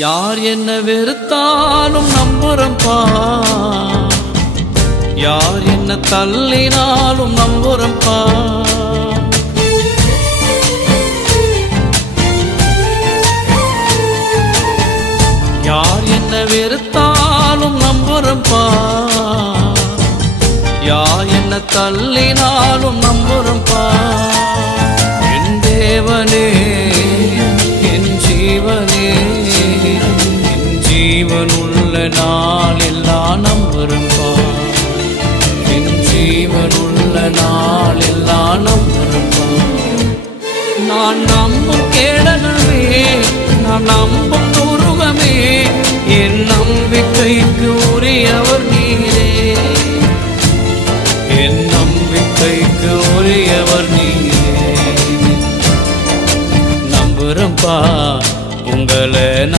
யார் என்ன வெறுத்தாலும் நம்புறம்பா, யார் என்ன தள்ளினாலும் நம்புறம்பா. யார் என்ன வெறுத்தாலும் நம்புறம்பா, யார் என்ன தள்ளினாலும் நம்புறம்பா. என் தேவனே என் ஜீவனே, என் ஜீவனுள்ள நாள் எல்லாம் நம்புறம்பா, என் ஜீவனுள்ள நாள் எல்லாம் நம்புறம்பா. நான் நம்பும் கேடனவே, நான் நம்பும்